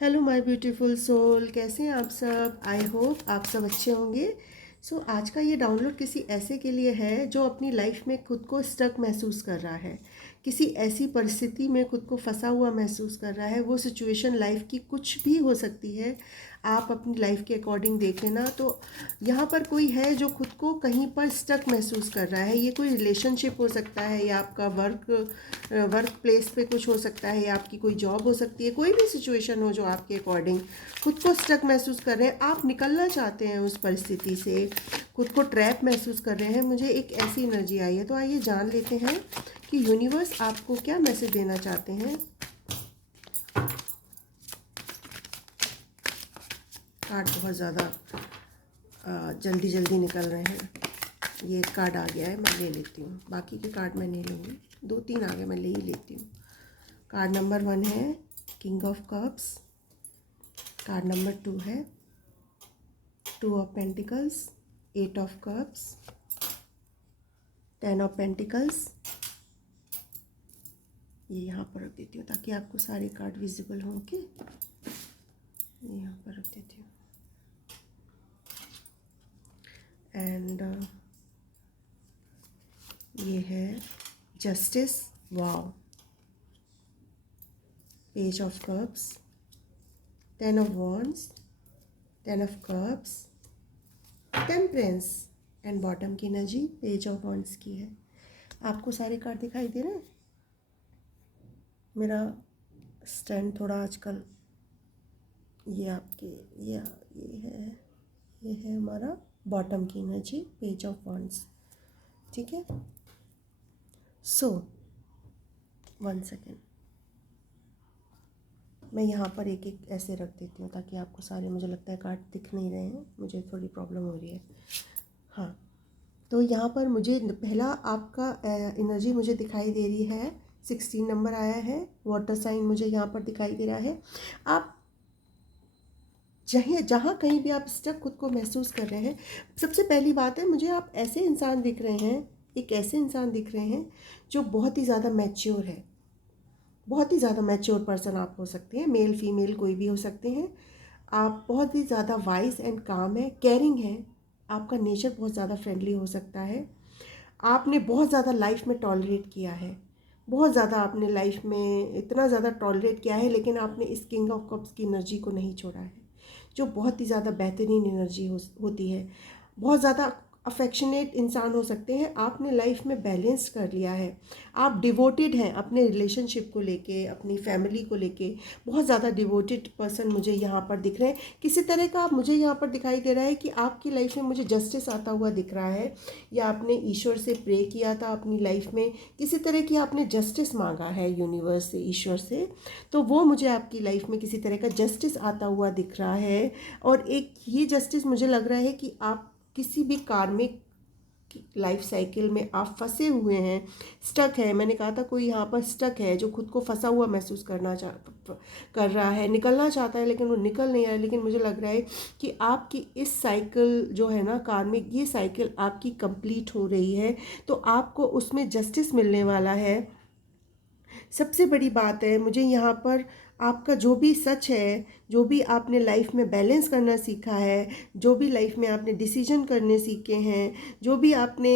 Hello my beautiful soul, कैसे हैं आप सब। आई होप आप सब अच्छे होंगे। आज का ये डाउनलोड किसी ऐसे के लिए है जो अपनी लाइफ में खुद को स्टक महसूस कर रहा है, किसी ऐसी परिस्थिति में खुद को फंसा हुआ महसूस कर रहा है। वो सिचुएशन लाइफ की कुछ भी हो सकती है, आप अपनी लाइफ के अकॉर्डिंग देख लेना। तो यहाँ पर कोई है जो खुद को कहीं पर स्टक महसूस कर रहा है। ये कोई रिलेशनशिप हो सकता है, या आपका वर्क प्लेस पे कुछ हो सकता है, या आपकी कोई जॉब हो सकती है। कोई भी सिचुएशन हो जो आपके अकॉर्डिंग खुद को स्टक महसूस कर रहे हैं, आप निकलना चाहते हैं उस परिस्थिति से, खुद को ट्रैप महसूस कर रहे हैं। मुझे एक ऐसी एनर्जी आई है, तो आइए जान लेते हैं कि यूनिवर्स आपको क्या मैसेज देना चाहते हैं। कार्ड बहुत ज़्यादा जल्दी जल्दी निकल रहे हैं। ये एक कार्ड आ गया है, मैं ले लेती हूँ। बाकी के कार्ड मैं नहीं लूँगी, 2-3 आ गए, मैं ले ही लेती हूँ। कार्ड नंबर 1 है king of cups. Card number 2 है 2 of pentacles, 8 of cups, 10 of pentacles. ये यहाँ पर रख देती हूँ ताकि आपको सारे कार्ड विजिबल हों। के यहाँ पर रख देती हूँ। एंड ये है justice, wow, page of cups, 10 of wands, 10 of cups, temperance and bottom की एनर्जी पेज ऑफ वॉन्ड्स की है। आपको सारे कार्ड दिखाई दे रहे हैं? मेरा स्टैंड थोड़ा आजकल ये आपके ये है हमारा बॉटम की एनर्जी पेज ऑफ वॉन्ड्स। ठीक है, सो 1 सेकेंड, मैं यहाँ पर एक एक ऐसे रख देती हूँ ताकि आपको सारे, मुझे लगता है कार्ड दिख नहीं रहे हैं, मुझे थोड़ी प्रॉब्लम हो रही है। हाँ, तो यहाँ पर मुझे पहला आपका एनर्जी मुझे दिखाई दे रही है, 16 नंबर आया है, वाटर साइन मुझे यहाँ पर दिखाई दे रहा है। आप जहाँ कहीं भी आप स्टक खुद को महसूस कर रहे हैं, सबसे पहली बात है, मुझे आप ऐसे इंसान दिख रहे हैं, एक ऐसे इंसान दिख रहे हैं जो बहुत ही ज़्यादा मैच्योर है। बहुत ही ज़्यादा मैच्योर पर्सन आप हो सकते हैं, मेल फीमेल कोई भी हो सकते हैं। आप बहुत ही ज़्यादा वाइज एंड काम है, केयरिंग है, आपका नेचर बहुत ज़्यादा फ्रेंडली हो सकता है। आपने बहुत ज़्यादा लाइफ में टॉलरेट किया है, बहुत ज़्यादा आपने लाइफ में इतना ज़्यादा टॉलरेट किया है, लेकिन आपने इस किंग ऑफ कप्स की एनर्जी को नहीं छोड़ा है, जो बहुत ही ज़्यादा बेहतरीन एनर्जी होती है। बहुत ज़्यादा अफेक्शनेट इंसान हो सकते हैं, आपने लाइफ में बैलेंस कर लिया है। आप डिवोटेड हैं अपने रिलेशनशिप को लेके, अपनी फैमिली को लेके, बहुत ज़्यादा डिवोटेड पर्सन मुझे यहाँ पर दिख रहे हैं। किसी तरह का मुझे यहाँ पर दिखाई दे रहा है कि आपकी लाइफ में मुझे जस्टिस आता हुआ दिख रहा है, या आपने ईश्वर से प्रे किया था अपनी लाइफ में, किसी तरह की आपने जस्टिस मांगा है यूनिवर्स से, ईश्वर से, तो वो मुझे आपकी लाइफ में किसी तरह का जस्टिस आता हुआ दिख रहा है। और एक ये जस्टिस मुझे लग रहा है कि आप किसी भी कार्मिक लाइफ साइकिल में आप फंसे हुए हैं, स्टक है। मैंने कहा था कोई यहाँ पर स्टक है जो खुद को फंसा हुआ महसूस कर रहा है, निकलना चाहता है लेकिन वो निकल नहीं रहा है। लेकिन मुझे लग रहा है कि आपकी इस साइकिल जो है ना, कार्मिक, ये साइकिल आपकी कंप्लीट हो रही है, तो आपको उसमें जस्टिस मिलने वाला है। सबसे बड़ी बात है, मुझे यहाँ पर आपका जो भी सच है, जो भी आपने लाइफ में बैलेंस करना सीखा है, जो भी लाइफ में आपने डिसीजन करने सीखे हैं, जो भी आपने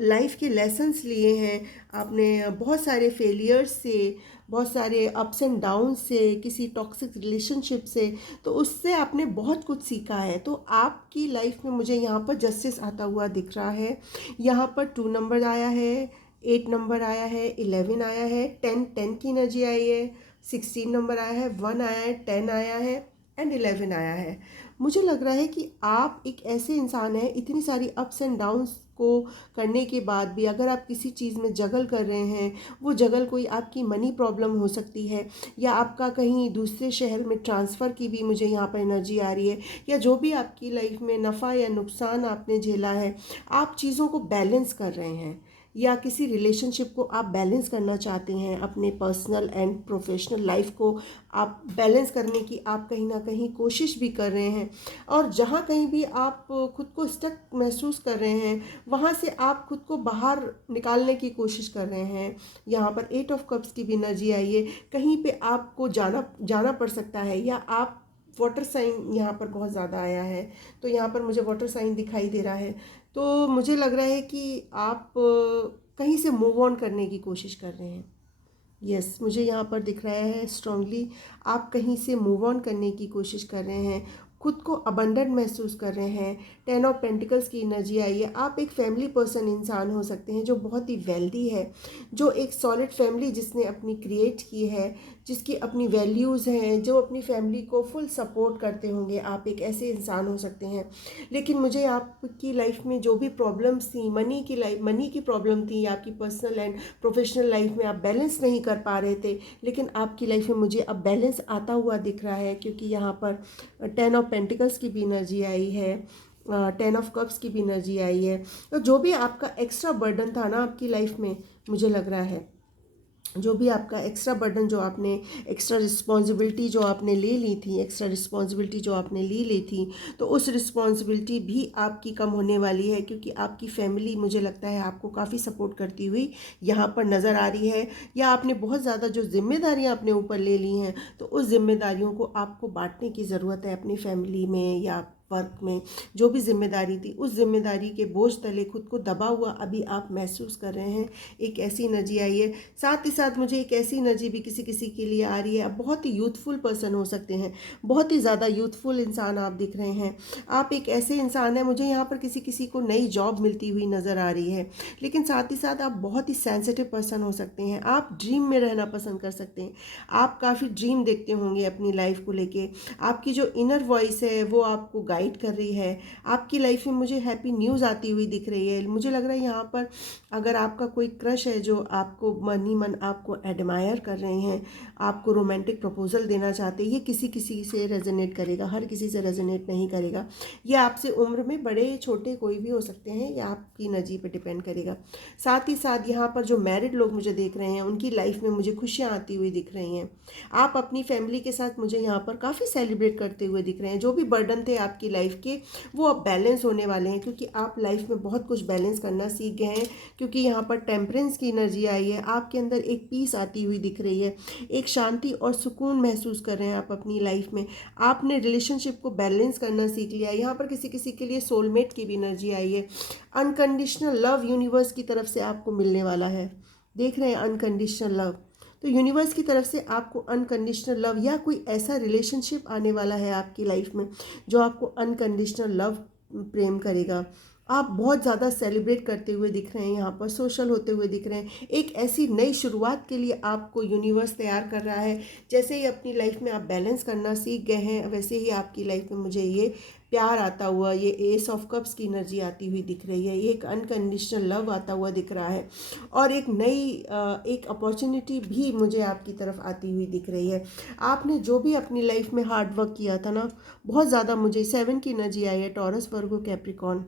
लाइफ के लेसन्स लिए हैं, आपने बहुत सारे फेलियर्स से, बहुत सारे अप्स एंड डाउन से, किसी टॉक्सिक रिलेशनशिप से, तो उससे आपने बहुत कुछ सीखा है। तो आपकी लाइफ में मुझे यहाँ पर जस्टिस आता हुआ दिख रहा है। यहाँ पर 2 नंबर आया है, 8 नंबर आया है, 11 आया है, 10 की एनर्जी आई है, 16 नंबर आया है, 1 आया है, 10 आया है एंड 11 आया है। मुझे लग रहा है कि आप एक ऐसे इंसान हैं, इतनी सारी अप्स एंड डाउन्स को करने के बाद भी अगर आप किसी चीज़ में जगल कर रहे हैं, वो जगल कोई आपकी मनी प्रॉब्लम हो सकती है, या आपका कहीं दूसरे शहर में ट्रांसफ़र की भी मुझे यहाँ पर एनर्जी आ रही है, या जो भी आपकी लाइफ में नफ़ा या नुकसान आपने झेला है, आप चीज़ों को बैलेंस कर रहे हैं। या किसी रिलेशनशिप को आप बैलेंस करना चाहते हैं, अपने पर्सनल एंड प्रोफेशनल लाइफ को आप बैलेंस करने की आप कहीं ना कहीं कोशिश भी कर रहे हैं, और जहाँ कहीं भी आप खुद को स्टक महसूस कर रहे हैं वहाँ से आप खुद को बाहर निकालने की कोशिश कर रहे हैं। यहाँ पर 8 ऑफ कप्स की भी एनर्जी आई है। कहीं पे आपको जाना पड़ सकता है, या आप वाटर साइन यहाँ पर बहुत ज़्यादा आया है, तो यहाँ पर मुझे वाटर साइन दिखाई दे रहा है। तो मुझे लग रहा है कि आप कहीं से मूव ऑन करने की कोशिश कर रहे हैं। यस, मुझे यहाँ पर दिख रहा है स्ट्रांगली आप कहीं से मूव ऑन करने की कोशिश कर रहे हैं, खुद को अबंडेंट महसूस कर रहे हैं। 10 ऑफ पेंटिकल्स की एनर्जी आई है। आप एक फैमिली पर्सन इंसान हो सकते हैं जो बहुत ही वेल्दी है, जो एक सॉलिड फैमिली जिसने अपनी क्रिएट की है, जिसकी अपनी वैल्यूज़ हैं, जो अपनी फैमिली को फुल सपोर्ट करते होंगे। आप एक ऐसे इंसान हो सकते हैं। लेकिन मुझे आपकी लाइफ में जो भी प्रॉब्लम्स थी, मनी की प्रॉब्लम थी, आपकी पर्सनल एंड प्रोफेशनल लाइफ में आप बैलेंस नहीं कर पा रहे थे, लेकिन आपकी लाइफ में मुझे अब बैलेंस आता हुआ दिख रहा है, क्योंकि यहाँ पर 10 ऑफ पेंटिकल्स की भी एनर्जी आई है, 10 ऑफ कप्स की भी एनर्जी आई है। तो जो भी आपका एक्स्ट्रा बर्डन था ना आपकी लाइफ में, मुझे लग रहा है जो भी आपका एक्स्ट्रा बर्डन, जो आपने एक्स्ट्रा रिस्पॉन्सिबिलिटी जो आपने ले ली थी, एक्स्ट्रा रिस्पॉन्सिबिलिटी जो आपने ली थी, तो उस रिस्पॉन्सिबिलिटी भी आपकी कम होने वाली है, क्योंकि आपकी फैमिली मुझे लगता है आपको काफ़ी सपोर्ट करती हुई यहाँ पर नज़र आ रही है। या आपने बहुत ज़्यादा जो जिम्मेदारियाँ अपने ऊपर ले ली हैं, तो उस जिम्मेदारियों को आपको बांटने की ज़रूरत है अपनी फैमिली में या वर्क में। जो भी जिम्मेदारी थी, उस जिम्मेदारी के बोझ तले खुद को दबा हुआ अभी आप महसूस कर रहे हैं। एक ऐसी एनर्जी आई है। साथ ही साथ मुझे एक ऐसी एनर्जी भी किसी किसी के लिए आ रही है। आप बहुत ही यूथफुल पर्सन हो सकते हैं, बहुत ही ज़्यादा यूथफुल इंसान आप दिख रहे हैं। आप एक ऐसे इंसान हैं, मुझे यहाँ पर किसी किसी को नई जॉब मिलती हुई नज़र आ रही है। लेकिन साथ ही साथ आप बहुत ही सेंसिटिव पर्सन हो सकते हैं। आप ड्रीम में रहना पसंद कर सकते हैं। आप काफ़ी ड्रीम देखते होंगे अपनी लाइफ को लेके। आपकी जो इनर वॉइस है वो आपको गाइड कर रही है। आपकी लाइफ में मुझे हैप्पी न्यूज़ आती हुई दिख रही है। मुझे लग रहा है यहाँ पर अगर आपका कोई क्रश है जो आपको मन ही मन आपको एडमायर कर रहे हैं, आपको रोमांटिक प्रपोजल देना चाहते हैं, ये किसी किसी से रेजोनेट करेगा, हर किसी से रेजोनेट नहीं करेगा। ये आपसे उम्र में बड़े छोटे कोई भी हो सकते हैं, या आपकी एनर्जी पे डिपेंड करेगा। साथ ही साथ यहाँ पर जो मैरिड लोग मुझे देख रहे हैं, उनकी लाइफ में मुझे खुशियाँ आती हुई दिख रही हैं। आप अपनी फैमिली के साथ मुझे यहाँ पर काफ़ी सेलिब्रेट करते हुए दिख रहे हैं। जो भी बर्डन थे आपकी लाइफ के, वो अब बैलेंस होने वाले हैं, क्योंकि आप लाइफ में बहुत कुछ बैलेंस करना सीख गए हैं। क्योंकि यहाँ पर टेम्परेंस की एनर्जी आई है। आपके अंदर एक पीस आती हुई दिख रही है, एक शांति और सुकून महसूस कर रहे हैं आप अपनी लाइफ में। आपने रिलेशनशिप को बैलेंस करना सीख लिया है। यहाँ पर किसी किसी के लिए सोलमेट की भी एनर्जी आई है। अनकंडीशनल लव यूनिवर्स की तरफ से आपको मिलने वाला है। देख रहे हैं अनकंडीशनल लव, तो यूनिवर्स की तरफ से आपको अनकंडीशनल लव या कोई ऐसा रिलेशनशिप आने वाला है आपकी लाइफ में जो आपको अनकंडीशनल लव प्रेम करेगा। आप बहुत ज़्यादा सेलिब्रेट करते हुए दिख रहे हैं, यहाँ पर सोशल होते हुए दिख रहे हैं। एक ऐसी नई शुरुआत के लिए आपको यूनिवर्स तैयार कर रहा है। जैसे ही अपनी लाइफ में आप बैलेंस करना सीख गए हैं, वैसे ही आपकी लाइफ में मुझे ये प्यार आता हुआ, ये एस ऑफ कप्स की एनर्जी आती हुई दिख रही है। ये एक अनकंडीशनल लव आता हुआ दिख रहा है, और एक नई एक अपॉर्चुनिटी भी मुझे आपकी तरफ आती हुई दिख रही है। आपने जो भी अपनी लाइफ में हार्ड वर्क किया था ना, बहुत ज़्यादा मुझे 7 की एनर्जी आई है, टॉरस, वर्गो, कैप्रिकॉर्न।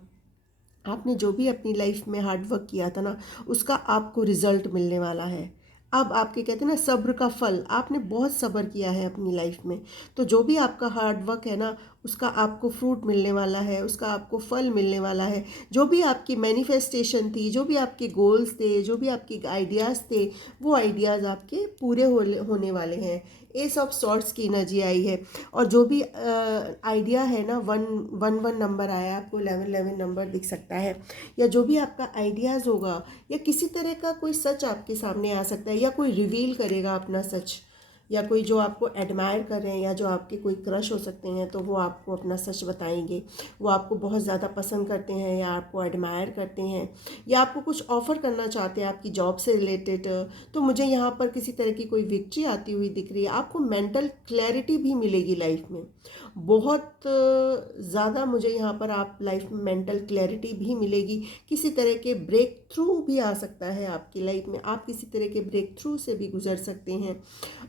आपने जो भी अपनी लाइफ में हार्ड वर्क किया था ना, उसका आपको रिजल्ट मिलने वाला है। अब आपके कहते हैं ना सब्र का फल, आपने बहुत सब्र किया है अपनी लाइफ में, तो जो भी आपका हार्ड वर्क है ना, उसका आपको फ्रूट मिलने वाला है, उसका आपको फल मिलने वाला है। जो भी आपकी मैनिफेस्टेशन थी, जो भी आपके गोल्स थे, जो भी आपके आइडियाज़ थे, वो आइडियाज़ आपके पूरे होने वाले हैं। एस ऑफ सॉर्ट्स की एनर्जी आई है, और जो भी आइडिया है ना, 111 नंबर आया, आपको 1111 नंबर दिख सकता है। या जो भी आपका आइडियाज़ होगा, या किसी तरह का कोई सच आपके सामने आ सकता है, या कोई रिवील करेगा अपना सच, या कोई जो आपको एडमायर कर रहे हैं, या जो आपके कोई क्रश हो सकते हैं, तो वो आपको अपना सच बताएंगे। वो आपको बहुत ज़्यादा पसंद करते हैं, या आपको एडमायर करते हैं, या आपको कुछ ऑफ़र करना चाहते हैं आपकी जॉब से रिलेटेड। तो मुझे यहाँ पर किसी तरह की कोई विक्ट्री आती हुई दिख रही है। आपको मेंटल क्लैरिटी भी मिलेगी लाइफ में, बहुत ज़्यादा मुझे यहाँ पर आप लाइफ में मेंटल क्लैरिटी भी मिलेगी। किसी तरह के ब्रेक थ्रू भी आ सकता है आपकी लाइफ में, आप किसी तरह के ब्रेक थ्रू से भी गुजर सकते हैं।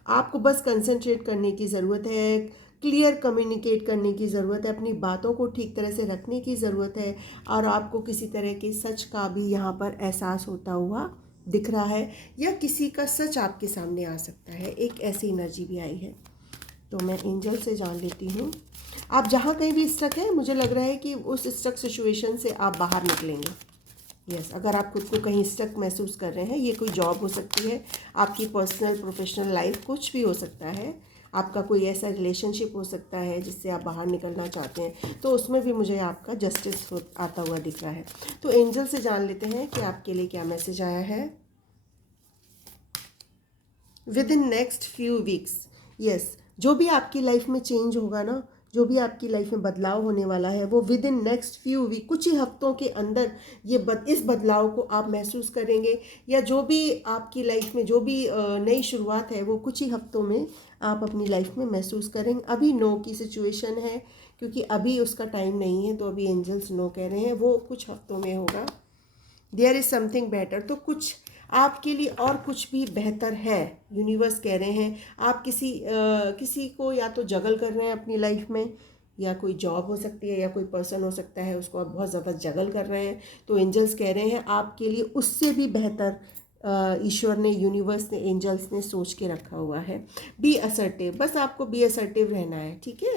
आपको बस कंसंट्रेट करने की ज़रूरत है। क्लियर कम्युनिकेट करने की ज़रूरत है, अपनी बातों को ठीक तरह से रखने की ज़रूरत है, और आपको किसी तरह के सच का भी यहाँ पर एहसास होता हुआ दिख रहा है, या किसी का सच आपके सामने आ सकता है। एक ऐसी एनर्जी भी आई है। तो मैं एंजल से जान लेती हूँ, आप जहाँ कहीं भी स्टक है, मुझे लग रहा है कि उस स्टक सिचुएशन से आप बाहर निकलेंगे। यस, अगर आप खुद को कहीं स्टक महसूस कर रहे हैं, ये कोई जॉब हो सकती है, आपकी पर्सनल प्रोफेशनल लाइफ, कुछ भी हो सकता है, आपका कोई ऐसा रिलेशनशिप हो सकता है जिससे आप बाहर निकलना चाहते हैं, तो उसमें भी मुझे आपका जस्टिस आता हुआ दिख रहा है। तो एंजल से जान लेते हैं कि आपके लिए क्या मैसेज आया है। With in next few weeks, yes, जो भी आपकी लाइफ में चेंज होगा ना, जो भी आपकी लाइफ में बदलाव होने वाला है, वो within next few week, कुछ ही हफ्तों के अंदर इस बदलाव को आप महसूस करेंगे, या जो भी आपकी लाइफ में जो भी नई शुरुआत है, वो कुछ ही हफ्तों में आप अपनी लाइफ में महसूस करेंगे। अभी नो की सिचुएशन है, क्योंकि अभी उसका टाइम नहीं है, तो अभी एंजल्स नो कह रहे हैं, वो कुछ हफ्तों में होगा। देयर इज़ समथिंग बेटर, तो कुछ आपके लिए और कुछ भी बेहतर है, यूनिवर्स कह रहे हैं। आप किसी को या तो जगल कर रहे हैं अपनी लाइफ में, या कोई जॉब हो सकती है, या कोई पर्सन हो सकता है, उसको आप बहुत ज़्यादा जगल कर रहे हैं, तो एंजल्स कह रहे हैं आपके लिए उससे भी बेहतर ईश्वर ने, यूनिवर्स ने, एंजल्स ने सोच के रखा हुआ है। बी असर्टिव, बस आपको बी असर्टिव रहना है, ठीक है।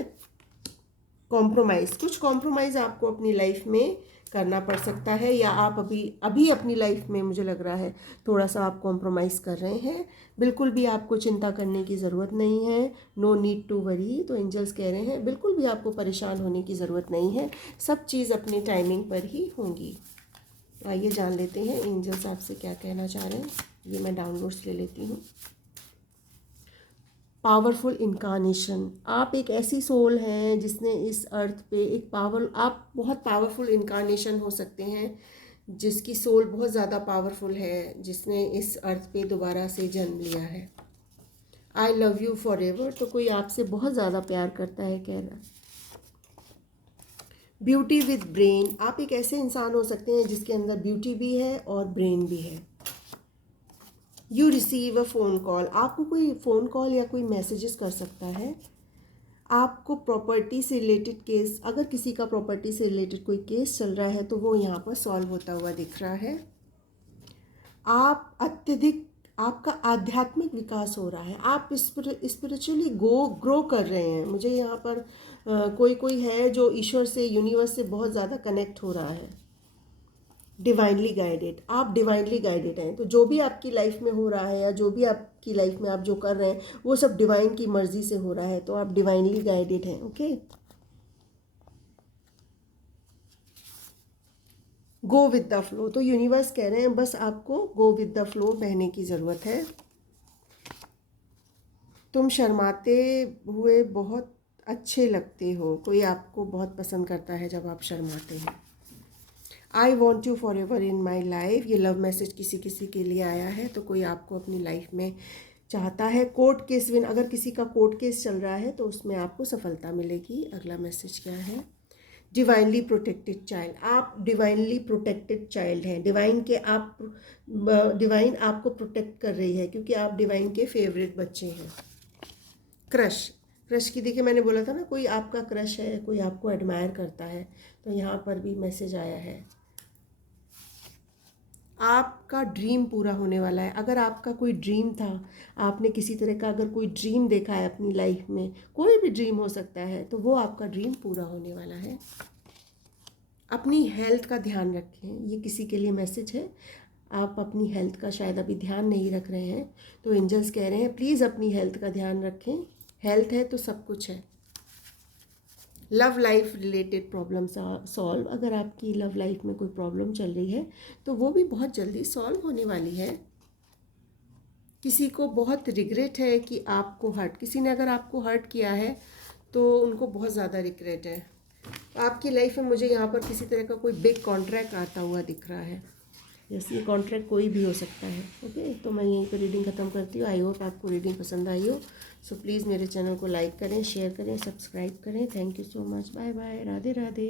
कुछ कॉम्प्रोमाइज़ आपको अपनी लाइफ में करना पड़ सकता है, या आप अभी अपनी लाइफ में, मुझे लग रहा है, थोड़ा सा आप कॉम्प्रोमाइज़ कर रहे हैं। बिल्कुल भी आपको चिंता करने की ज़रूरत नहीं है, नो नीड टू वरी। तो एंजल्स कह रहे हैं बिल्कुल भी आपको परेशान होने की ज़रूरत नहीं है, सब चीज़ अपनी टाइमिंग पर ही होंगी। आइए जान लेते हैं एंजल्स आपसे क्या कहना चाह रहे हैं। ये मैं डाउनलोड्स ले लेती हूँ। पावरफुल इनकारनेशन, आप एक ऐसी सोल हैं जिसने इस अर्थ पे आप बहुत पावरफुल इनकारनेशन हो सकते हैं, जिसकी सोल बहुत ज़्यादा पावरफुल है, जिसने इस अर्थ पे दोबारा से जन्म लिया है। I love you for ever, तो कोई आपसे बहुत ज़्यादा प्यार करता है, कह रहा। ब्यूटी विद ब्रेन, आप एक ऐसे इंसान हो सकते हैं जिसके अंदर ब्यूटी भी है और ब्रेन भी है। You receive a phone call, आपको कोई फ़ोन कॉल या कोई मैसेजेस कर सकता है। आपको प्रॉपर्टी से रिलेटेड केस, अगर किसी का प्रॉपर्टी से रिलेटेड कोई केस चल रहा है, तो वो यहाँ पर सॉल्व होता हुआ दिख रहा है। आपका आध्यात्मिक विकास हो रहा है, आप स्पिरिचुअली ग्रो कर रहे हैं। मुझे यहाँ पर कोई है जो ईश्वर से, यूनिवर्स से बहुत ज़्यादा कनेक्ट हो रहा है। डिवाइनली गाइडेड, आप डिवाइनली गाइडेड हैं, तो जो भी आपकी लाइफ में हो रहा है, या जो भी आपकी लाइफ में आप जो कर रहे हैं, वो सब डिवाइन की मर्जी से हो रहा है, तो आप डिवाइनली गाइडेड हैं। Okay, go with the flow, तो यूनिवर्स कह रहे हैं बस आपको गो विद द फ्लो बहने की ज़रूरत है। तुम शर्माते हुए बहुत अच्छे लगते हो, कोई आपको बहुत पसंद करता है जब आप शर्माते हैं। I want you for ever in my life, ये लव मैसेज किसी किसी के लिए आया है, तो कोई आपको अपनी लाइफ में चाहता है। कोर्ट केस विन, अगर किसी का कोर्ट केस चल रहा है तो उसमें आपको सफलता मिलेगी। अगला मैसेज क्या है। डिवाइनली प्रोटेक्टेड चाइल्ड, आप डिवाइनली प्रोटेक्टेड चाइल्ड हैं, डिवाइन आपको प्रोटेक्ट कर रही है, क्योंकि आप डिवाइन के फेवरेट बच्चे हैं। क्रश की, देखिए मैंने बोला था ना, कोई आपका क्रश है, कोई आपको एडमायर करता है, तो यहाँ पर भी मैसेज आया है। आपका ड्रीम पूरा होने वाला है। अगर आपका कोई ड्रीम था, आपने किसी तरह का अगर कोई ड्रीम देखा है अपनी लाइफ में, कोई भी ड्रीम हो सकता है, तो वो आपका ड्रीम पूरा होने वाला है। अपनी हेल्थ का ध्यान रखें, ये किसी के लिए मैसेज है। आप अपनी हेल्थ का शायद अभी ध्यान नहीं रख रहे हैं, तो एंजल्स कह रहे हैं प्लीज़ अपनी हेल्थ का ध्यान रखें। हेल्थ है तो सब कुछ है। Love life related problem solve, अगर आपकी लव लाइफ में कोई प्रॉब्लम चल रही है, तो वो भी बहुत जल्दी सॉल्व होने वाली है। किसी को बहुत रिग्रेट है कि किसी ने अगर आपको हर्ट किया है, तो उनको बहुत ज़्यादा रिग्रेट है। आपकी लाइफ में मुझे यहाँ पर किसी तरह का कोई बिग कॉन्ट्रैक्ट आता हुआ दिख रहा है। जैसे ये कॉन्ट्रैक्ट कोई भी हो सकता है। ओके, तो मैं यहीं पर रीडिंग ख़त्म करती हूँ। आई होप आपको रीडिंग पसंद आई हो। सो प्लीज़ मेरे चैनल को लाइक करें, शेयर करें, सब्सक्राइब करें। Thank you so much, bye bye, Radhe Radhe.